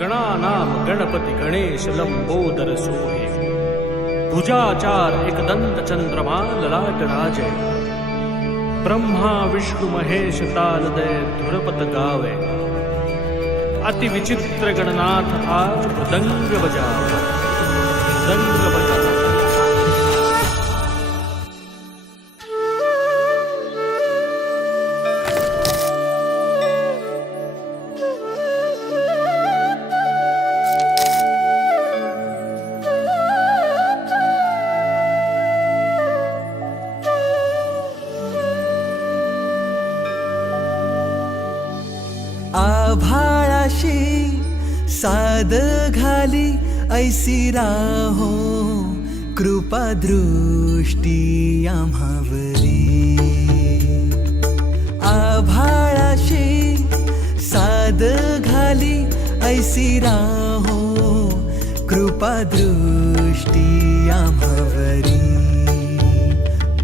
गणानाम गणपती गणेश लंबोदर सोहे भुजाचार एकदंत चंद्रमा ललाट राजे ब्रह्मा विष्णु महेश तालदय धुरपत गावे अति विचित्र गणनाथ आज मृदंग बजावे मृदंग बजावे। आभाळाशी साद घाली ऐसी राहो कृपा दृष्टी आम्हावरी। आभाळाशी साद घाली ऐसी राहो कृपा दृष्टी आम्हावरी।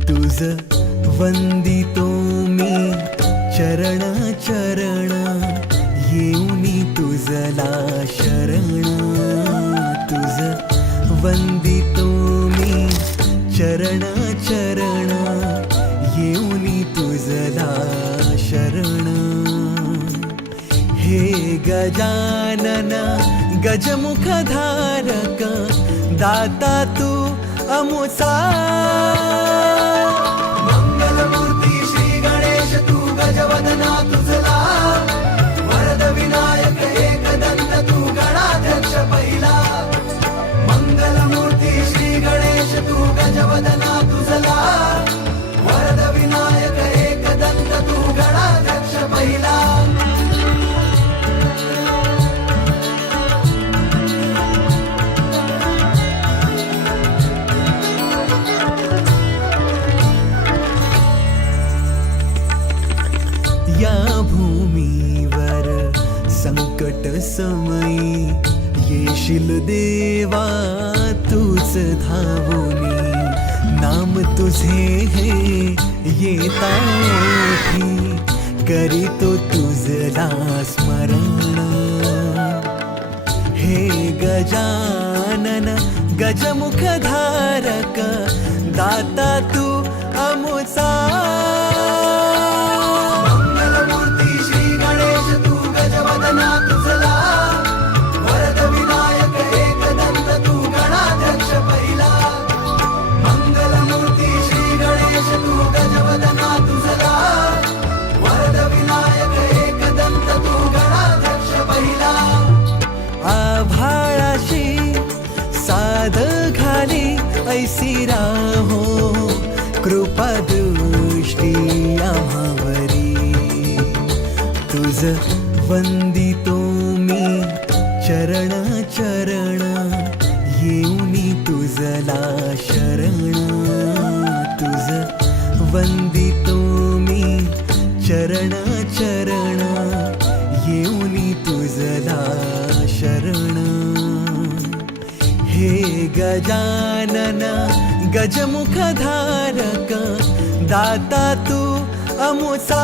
तुझ वंदितो मी चरण चरण येऊनी तुझला शरण। तुझ वंदितो मी चरण चरण येऊनी तुझला शरण। हे गजानन गजमुख धारक दाता तू अमुसा। मंगलमूर्ती श्री गणेश तू गजवदना तुझला। वरद विनायक एकदंत तू गणाध्यक्ष पहिला। मंगलमूर्ती श्री गणेश तू गजवदना तुझला। वरद विनायक एकदंत तू गणाध्यक्ष पहिला। या भूमीवर संकट समयी येशील देवा तूच धावोनी। नाम तुझे हे येता ओठी करीतो तुझला स्मरण। हे गजानन गजमुख धारक दाता तू अमुसा। गजवदना तुझला। वरद विनायक एकदंत तू गणाध्यक्ष पहिला। मंगलमूर्ती श्री गणेश तू गजवदना तुझला। वरद विनायक एकदंत तू गणाध्यक्ष पहिला। आभाळाशी साद घाली ऐसी राहो कृपा दृष्टी आम्हावरी। तुझ वंदितो मी चरण चरण येऊनी तुझला शरण। तुझ वंदितो मी चरण चरण येऊनी तुझला शरण। हे गजानन गजमुख धारक दाता तू अमुसा।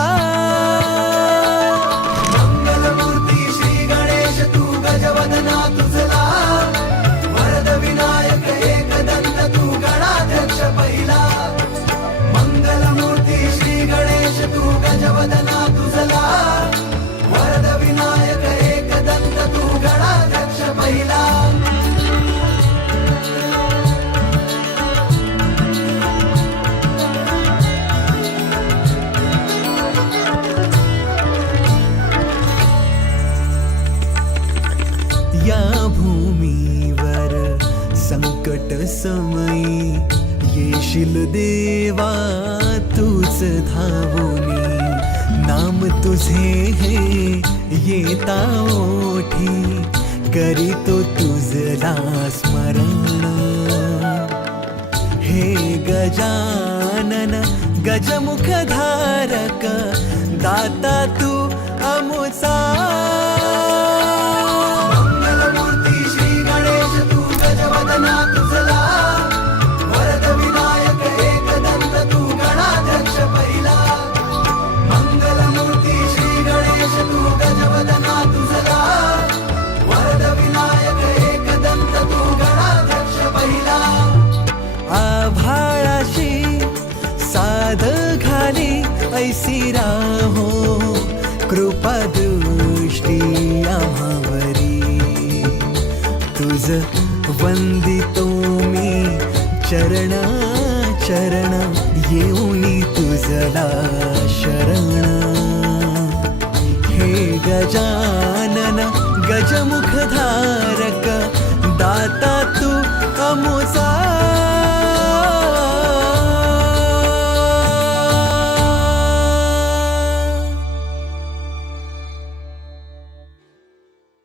मंगलमूर्ती श्री गणेश तू गजवदना तुझला। वरद विनायक एकदंत तू गणाध्यक्ष पहिला। मंगलमूर्ती श्री गणेश तू गजवदना तुझला। वरद विनायक एकदंत तू गणाध्यक्ष पहिला। या भूमीवर संकट समयी येशील देवा तूच धावोनी। नाम तुझे हे येता ओठी करीतो तुझला स्मरण। हे गजानन गजमुख धारक दाता तू अमुसा। गजवदना तुझला। वरद विनायक एकदंत तू गणाध्यक्ष पहिला। मंगलमूर्ती श्री गणेश तू गजवदना तुझला। वरद ऐसी राहो कृपा दृष्टी आम्हावरी तुझ वंदितो मी चरण चरण येऊनी तुझला शरण हे गजानन गजमुखधारक दाता तू अमुचा